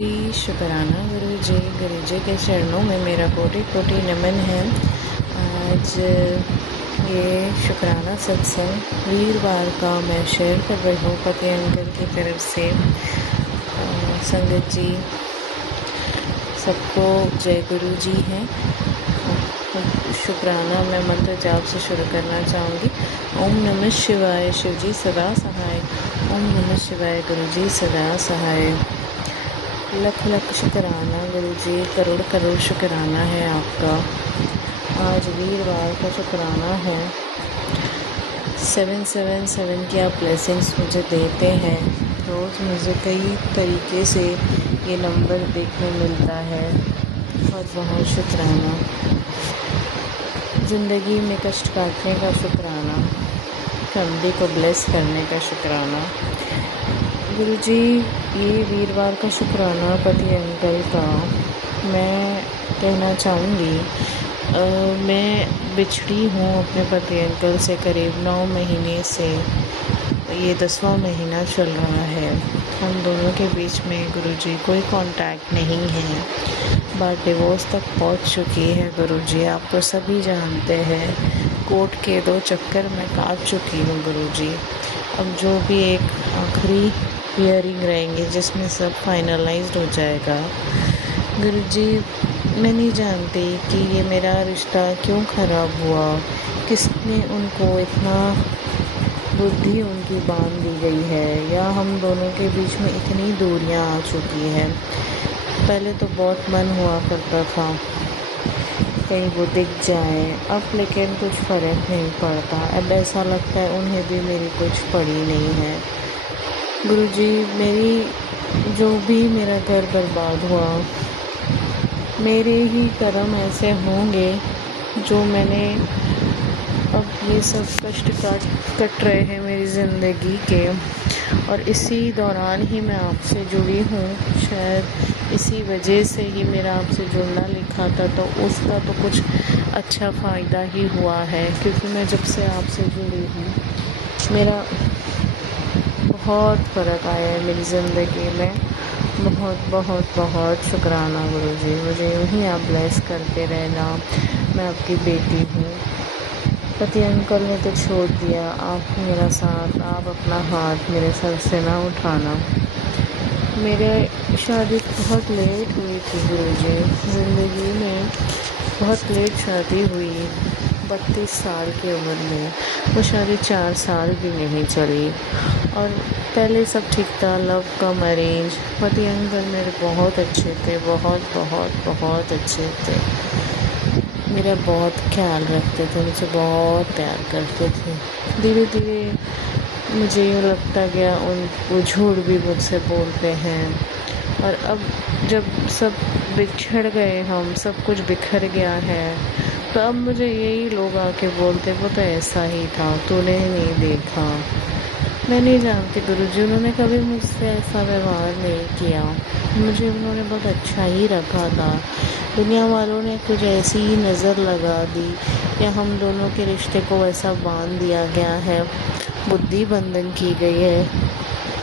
शुक्राना गुरु जी के चरणों में मेरा कोटि कोटि नमन है। आज ये शुक्राना सत्संग वीरवार का मैं शेयर कर रही हूँ पति अंकल की तरफ से। संगत जी सबको जय गुरु जी हैं। शुक्राना मैं मंत्र जाप से शुरू करना चाहूँगी। ओम नमः शिवाय शिव जी सदा सहाय। ओम नमः शिवाय गुरु जी सदा सहाय। लख लख शुक्राना गुरु जी, करोड़ करोड़ शुक्राना है आपका। आज वीरवार का शुक्राना है। 777 की आप ब्लेसिंग्स मुझे देते हैं। रोज़ मुझे कई तरीके से ये नंबर देखने मिलता है। बहुत बहुत शुक्राना। ज़िंदगी में कष्ट काटने का शुक्राना, फैमिली को ब्लेस करने का शुक्राना। गुरुजी ये वीरवार का शुक्राना पति अंकल का मैं कहना चाहूँगी। मैं बिछड़ी हूँ अपने पति अंकल से करीब 9 महीने से। ये 10वां महीना चल रहा है। हम दोनों के बीच में गुरुजी कोई कांटेक्ट नहीं है। बात डिवोर्स तक पहुँच चुकी है गुरुजी, आप तो सभी जानते हैं। कोर्ट के 2 चक्कर मैं काट चुकी हूँ गुरुजी। अब जो भी एक आखिरी हियरिंग रहेंगे जिसमें सब फाइनलाइज्ड हो जाएगा। गुरुजी मैं नहीं जानती कि ये मेरा रिश्ता क्यों ख़राब हुआ, किसने उनको इतना बुद्धि उनकी बांध दी गई है, या हम दोनों के बीच में इतनी दूरियां आ चुकी हैं। पहले तो बहुत मन हुआ करता था कहीं वो दिख जाए, अब लेकिन कुछ फ़र्क नहीं पड़ता। अब ऐसा लगता है उन्हें भी मेरी कुछ पड़ी नहीं है। गुरुजी मेरी जो भी मेरा घर बर्बाद हुआ, मेरे ही कर्म ऐसे होंगे जो मैंने अब ये सब कष्ट कट रहे हैं मेरी ज़िंदगी के। और इसी दौरान ही मैं आपसे जुड़ी हूँ। शायद इसी वजह से ही मेरा आपसे जुड़ना लिखा था, तो उसका तो कुछ अच्छा फ़ायदा ही हुआ है। क्योंकि मैं जब से आपसे जुड़ी हूँ मेरा बहुत फ़र्क आया है मेरी ज़िंदगी में। बहुत बहुत बहुत शुक्राना गुरुजी। मुझे यूँ ही आप ब्लेस करते रहना। मैं आपकी बेटी हूँ। पति अंकल ने तो छोड़ दिया, आप मेरा साथ, आप अपना हाथ मेरे सर से ना उठाना। मेरे शादी बहुत लेट हुई थी गुरुजी। ज़िंदगी में बहुत लेट शादी हुई, 32 साल की उम्र में। वो शादी 4 साल भी नहीं चली। और पहले सब ठीक था, लव कम अरेंज। पति अंकल मेरे बहुत अच्छे थे, बहुत बहुत बहुत अच्छे थे। मेरा बहुत ख्याल रखते थे, मुझे बहुत प्यार करते थे। धीरे धीरे मुझे यूँ लगता गया वो झूठ भी मुझसे बोलते हैं। और अब जब सब बिछड़ गए, हम सब कुछ बिखर गया है, तो अब मुझे यही लोग आके बोलते वो तो ऐसा ही था, तूने नहीं देखा। मैं नहीं जानती गुरुजी, उन्होंने कभी मुझसे ऐसा व्यवहार नहीं किया। मुझे उन्होंने बहुत अच्छा ही रखा था। दुनिया वालों ने कुछ ऐसी ही नज़र लगा दी या हम दोनों के रिश्ते को ऐसा बांध दिया गया है, बुद्धि बंधन की गई है,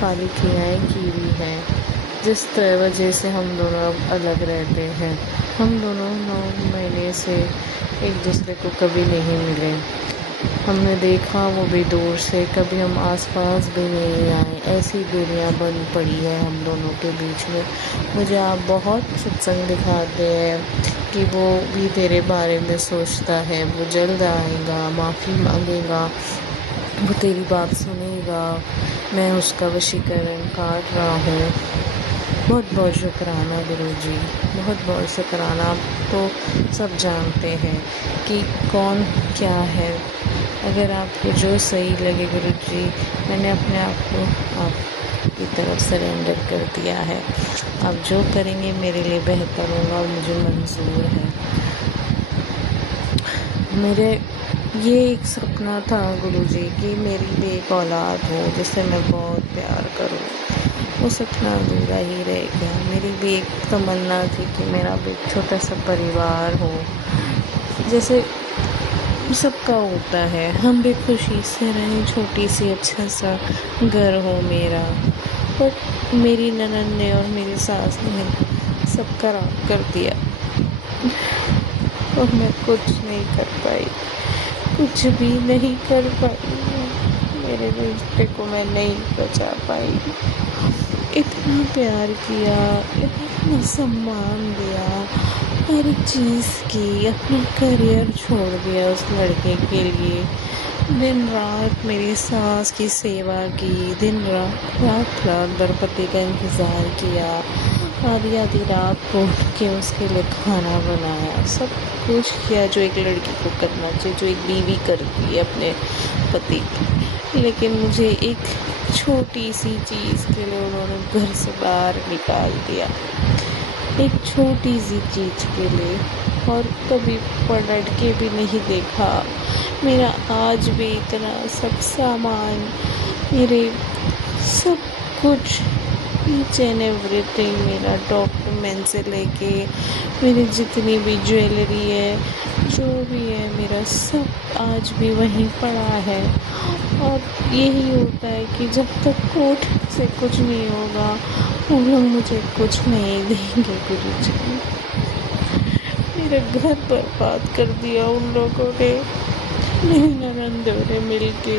काली क्रियाएँ की हुई हैं, जिस वजह से हम दोनों अब अलग रहते हैं। हम दोनों 9 महीने से एक दूसरे को कभी नहीं मिले। हमने देखा वो भी दूर से, कभी हम आसपास भी नहीं आए। ऐसी दूरियां बन पड़ी है हम दोनों के बीच में। मुझे आप बहुत सत्संग दिखाते हैं कि वो भी तेरे बारे में सोचता है, वो जल्द आएगा, माफ़ी मांगेगा, वो तेरी बात सुनेगा। मैं उसका वशीकरण काट रहा हूँ। बहुत बहुत शुक्राना गुरुजी, बहुत बहुत शुक्राना। आप तो सब जानते हैं कि कौन क्या है। अगर आपको जो सही लगे गुरुजी, मैंने अपने आप को आपकी तरफ सरेंडर कर दिया है। आप जो करेंगे मेरे लिए बेहतर होगा और मुझे मंजूर है। मेरे ये एक सपना था गुरुजी कि मेरी भी एक औलाद हो जिससे मैं बहुत प्यार करूं। वो सपना अधूरा ही रह गया। मेरी भी एक तमन्ना थी कि मेरा भी एक छोटा सा परिवार हो, जैसे सबका होता है। हम भी खुशी से रहें, छोटी सी अच्छा सा घर हो मेरा। बट मेरी ननद ने और मेरी सास ने सब खराब कर दिया और मैं कुछ नहीं कर पाई, कुछ भी नहीं कर पाई। मेरे रिश्ते को मैं नहीं बचा पाई। इतना प्यार किया, इतना सम्मान दिया, हर चीज़ की, अपना करियर छोड़ दिया उस लड़के के लिए। दिन रात मेरी सास की सेवा की, दिन रात रात रात दरपति का इंतज़ार किया, आधी आधी रात को उठ के उसके लिए खाना बनाया, सब कुछ किया जो एक लड़की को करना चाहिए, जो एक बीवी करती है अपने पति की। लेकिन मुझे एक छोटी सी चीज़ के लिए उन्होंने घर से बाहर निकाल दिया, एक छोटी सी चीज़ के लिए, और कभी पलट के भी नहीं देखा। मेरा आज भी इतना सब सामान, मेरे सब कुछ, ईच एंड एवरीथिंग, मेरा डॉक्यूमेंट से लेके मेरी जितनी भी ज्वेलरी है, जो भी है, मेरा सब आज भी वहीं पड़ा है। और यही होता है कि जब तक कोर्ट से कुछ नहीं होगा वो लोग मुझे कुछ नहीं देंगे। गुरुजी, मेरा घर बर्बाद कर दिया उन लोगों ने, मेरे ननंदों ने मिल के।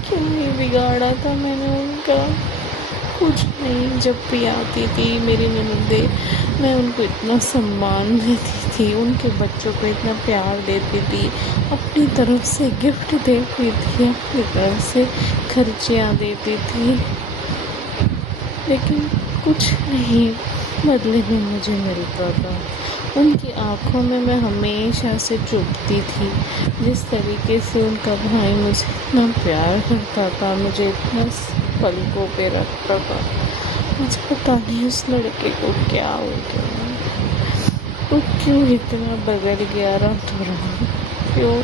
क्यों नहीं बिगाड़ा था मैंने उनका? कुछ नहीं। जब भी आती थी मेरी ननंदे, मैं उनको इतना सम्मान देती थी, उनके बच्चों को इतना प्यार देती थी, अपनी तरफ से गिफ्ट देती थी, अपनी तरफ से खर्चियाँ देती थी, लेकिन कुछ नहीं बदले में मुझे मिलता था। उनकी आंखों में मैं हमेशा से चुभती थी। जिस तरीके से उनका भाई मुझे इतना प्यार करता था, मुझे इतना पलकों पे रखता था, मुझे पता नहीं उस लड़के को क्या हो गया, वो क्यों इतना बदल गया रातों रात, क्यों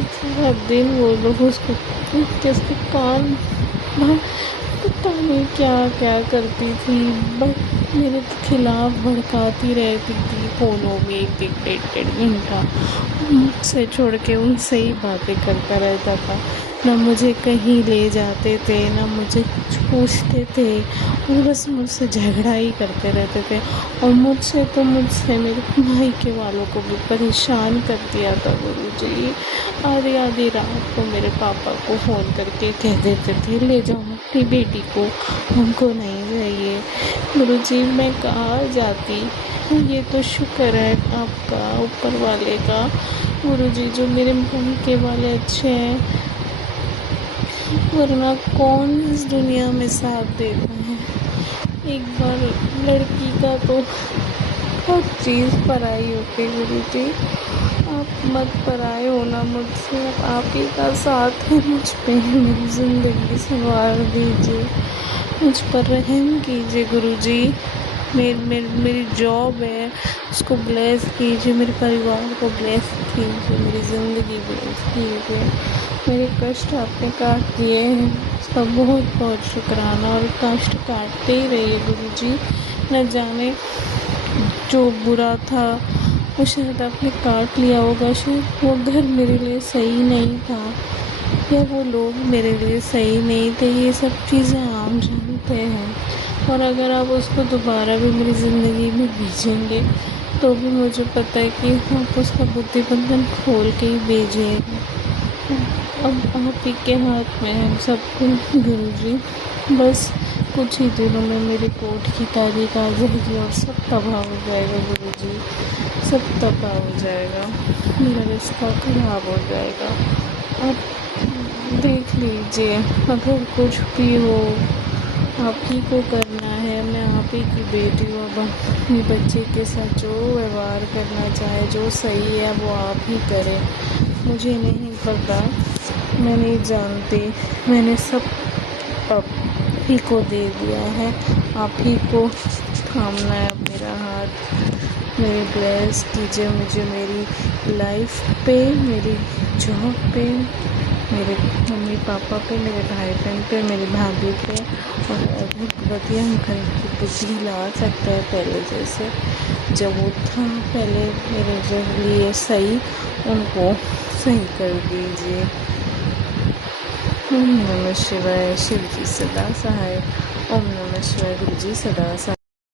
इतना दिन वो लोग उसको किसके कान पता नहीं क्या क्या करती थी, बट मेरे खिलाफ भड़काती रहती थी फ़ोनों में एक एक डेढ़ घंटा, मुझसे छोड़ के उनसे ही बातें करता रहता था। ना मुझे कहीं ले जाते थे, ना मुझे कुछ पूछते थे, और बस मुझसे झगड़ा ही करते रहते थे। और मुझसे मेरे भाई के वालों को भी परेशान कर दिया था गुरुजी। आधी आधी रात को मेरे पापा को फ़ोन करके कह देते थे, ले जाओ अपनी बेटी को, हमको नहीं चाहिए। गुरुजी, मैं कहाँ जाती? ये तो शुक्र है आपका, ऊपर वाले का गुरुजी, जो मेरे भाई के वाले अच्छे हैं, वरना कौन इस दुनिया में साथ देता है। एक बार लड़की का तो हर चीज़ पराई होती है गुरुजी। आप मत पराए होना मुझसे, आप ही का साथ है मुझ पे, मेरी ज़िंदगी संवार दीजिए, मुझ पर रहम कीजिए गुरुजी। मेरी जॉब है, उसको ब्लेस कीजिए, मेरे परिवार को ब्लेस कीजिए, मेरी ज़िंदगी ब्लेस कीजिए। मेरे कष्ट आपने काट दिए हैं, उसका बहुत बहुत शुक्राना, और कष्ट काटते ही रहिए गुरुजी। न जाने जो बुरा था वो शायद आपने काट लिया होगा, शायद वो घर मेरे लिए सही नहीं था, या वो लोग मेरे लिए सही नहीं थे, ये सब चीज़ें आम जानते हैं। और अगर आप उसको दोबारा भी मेरी ज़िंदगी में भेजेंगे तो भी मुझे पता है कि आप उसका बुद्धि बंधन खोल के ही भेजिएगा। अब आप ही के हाथ में है सब कुछ गुरुजी। बस कुछ ही दिनों में मेरी कोर्ट की तारीख आ जाएगी और सब तबाह हो जाएगा गुरुजी, सब तबाह हो जाएगा, मेरा रिश्ता खराब हो जाएगा। आप देख लीजिए, अगर कुछ भी हो आप ही को करना है। मैं आप ही की बेटी हूँ, अब अपने बच्चे के साथ जो व्यवहार करना चाहे, जो सही है वो आप ही करें। मुझे नहीं पता, मैं नहीं जानती, मैंने सब आप ही को दे दिया है, आप ही को थामना है मेरा हाथ। मेरे ब्लेस कीजिए मुझे, मेरी लाइफ पे, मेरी जॉब पे, मेरे मम्मी पापा पे, मेरे भाई बहन पे, मेरी भाभी पे, और अगर बढ़िया अंकल की बुद्धि ला सकता है पहले जैसे, जब वो था पहले मेरे लिए सही, उनको सही कर दीजिए। ओम नमः शिवाय। शिव जी सदा सहाय। ओम नमः शिवाय। गुरु जी सदा सहाय।